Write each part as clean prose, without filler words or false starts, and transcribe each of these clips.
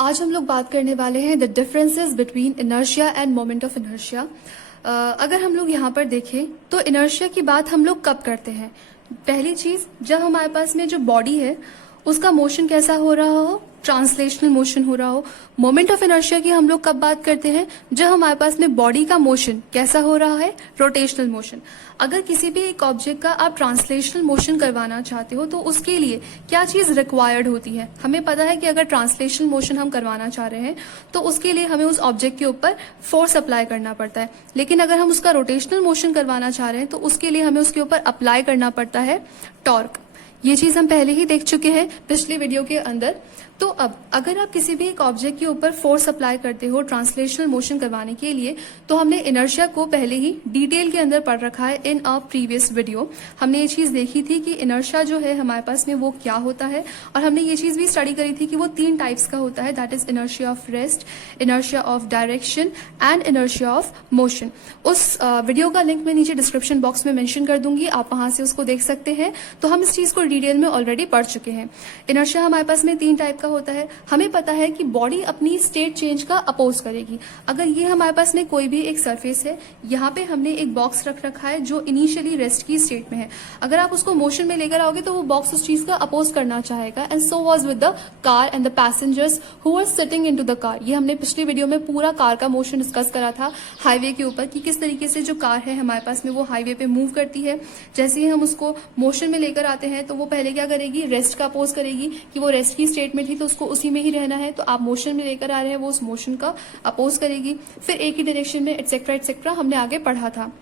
आज हम लोग बात करने वाले हैं the differences between inertia end moment of inertia. अगर हम लोग यहाँ पर देखें तो इनर्शिया की बात हम लोग कब करते हैं? पहली चीज, जब हमारे पास में जो बॉडी है उसका मोशन कैसा हो रहा हो, ट्रांसलेशनल मोशन हो रहा हो। मोमेंट ऑफ इनर्शिया की हम लोग कब बात करते हैं? जब हमारे पास में बॉडी का मोशन कैसा हो रहा है, रोटेशनल मोशन। अगर किसी भी एक ऑब्जेक्ट का आप ट्रांसलेशनल मोशन करवाना चाहते हो तो उसके लिए क्या चीज रिक्वायर्ड होती है? हमें पता है कि अगर ट्रांसलेशनल मोशन हम करवाना चाह रहे हैं तो उसके लिए हमें उस ऑब्जेक्ट के ऊपर फोर्स अप्लाई करना पड़ता है, लेकिन अगर हम उसका रोटेशनल मोशन करवाना चाह रहे हैं तो उसके लिए हमें उसके ऊपर अप्लाई करना पड़ता है टॉर्क। ये चीज हम पहले ही देख चुके हैं पिछले वीडियो के अंदर। तो अब अगर आप किसी भी एक ऑब्जेक्ट के ऊपर फोर्स अप्लाई करते हो ट्रांसलेशनल मोशन करवाने के लिए, तो हमने इनर्शिया को पहले ही डिटेल के अंदर पढ़ रखा है इन अ प्रीवियस वीडियो। हमने ये चीज देखी थी कि इनर्शिया जो है हमारे पास में वो क्या होता है, और हमने ये चीज भी स्टडी करी थी कि वो 3 टाइप्स का होता है, that is inertia of rest, inertia of direction and inertia of motion. उस वीडियो का लिंक मैं नीचे डिस्क्रिप्शन बॉक्स में मेंशन कर दूंगी, आप वहां से उसको देख सकते हैं। तो हम इस चीज को डिटेल में ऑलरेडी पढ़ चुके हैं। इनर्शिया हमारे पास में 3 टाइप का होता है। हमें पता है कि बॉडी अपनी स्टेट चेंज का अपोज करेगी। अगर ये हमारे पास में कोई भी एक सरफेस है, यहाँ पे हमने एक बॉक्स रख रखा है जो इनिशियली रेस्ट की स्टेट में है, अगर आप उसको मोशन में लेकर आओगे तो वो बॉक्स उस चीज का अपोज करना चाहेगा। And so was with the car and the passengers who were sitting into the car. ये हमने पिछली वीडियो में पूरा कार का मोशन डिस्कस करा था हाईवे के ऊपर कि किस तरीके से जो कार है हमारे पास में वो हाईवे पे मूव करती है। जैसे ही हम उसको मोशन में लेकर आते हैं तो वो पहले क्या करेगी, रेस्ट का अपोज करेगी कि वो रेस्ट की स्टेट में थी तो उसको उसी में ही रहना है। तो आप मोशन में लेकर आ रहे हैं, वो उस मोशन का अपोज करेगी, फिर एक ही डायरेक्शन में एटसेट्रा एटसेट्रा हमने आगे पढ़ा था।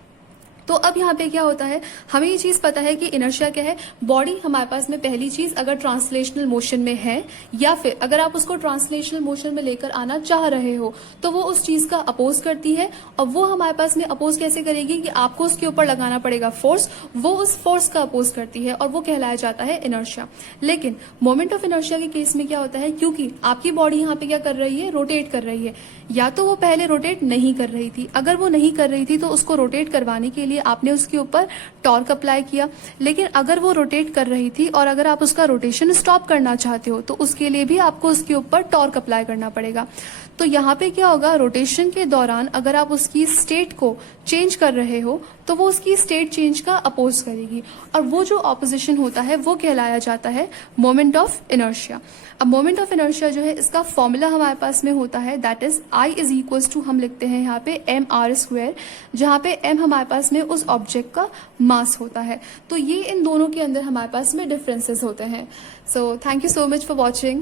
तो अब यहाँ पे क्या होता है, हमें ये चीज पता है कि इनर्शिया क्या है। बॉडी हमारे पास में पहली चीज अगर ट्रांसलेशनल मोशन में है या फिर अगर आप उसको ट्रांसलेशनल मोशन में लेकर आना चाह रहे हो तो वो उस चीज का अपोज करती है। और वो हमारे पास में अपोज कैसे करेगी कि आपको उसके ऊपर लगाना पड़ेगा फोर्स, वो उस फोर्स का अपोज करती है और वो कहलाया जाता है इनर्शिया। लेकिन मोमेंट ऑफ इनर्शिया के केस में क्या होता है, क्योंकि आपकी बॉडी यहाँ पे क्या कर रही है, रोटेट कर रही है। या तो वो पहले रोटेट नहीं कर रही थी, अगर वो नहीं कर रही थी तो उसको रोटेट करवाने के लिए आपने उसके ऊपर टॉर्क अप्लाई किया। लेकिन अगर वो रोटेट कर रही थी और अगर आप उसका रोटेशन स्टॉप करना चाहते हो तो उसके लिए भी आपको उसके ऊपर टॉर्क अप्लाई करना पड़ेगा। तो यहाँ पे क्या होगा, रोटेशन के दौरान अगर आप उसकी स्टेट को चेंज कर रहे हो तो वो उसकी स्टेट चेंज का अपोज करेगी, और वो जो ऑपोजिशन होता है वो कहलाया जाता है मोमेंट ऑफ इनर्शिया। अब मोमेंट ऑफ इनर्शिया जो है इसका फॉर्मूला हमारे पास में होता है, that is I is equals to, हम लिखते हैं यहाँ पे mr², जहाँ पे m हमारे पास में उस ऑब्जेक्ट का मास होता है। तो ये इन दोनों के अंदर हमारे पास में डिफरेंसेस होते हैं। So thank you so much for watching.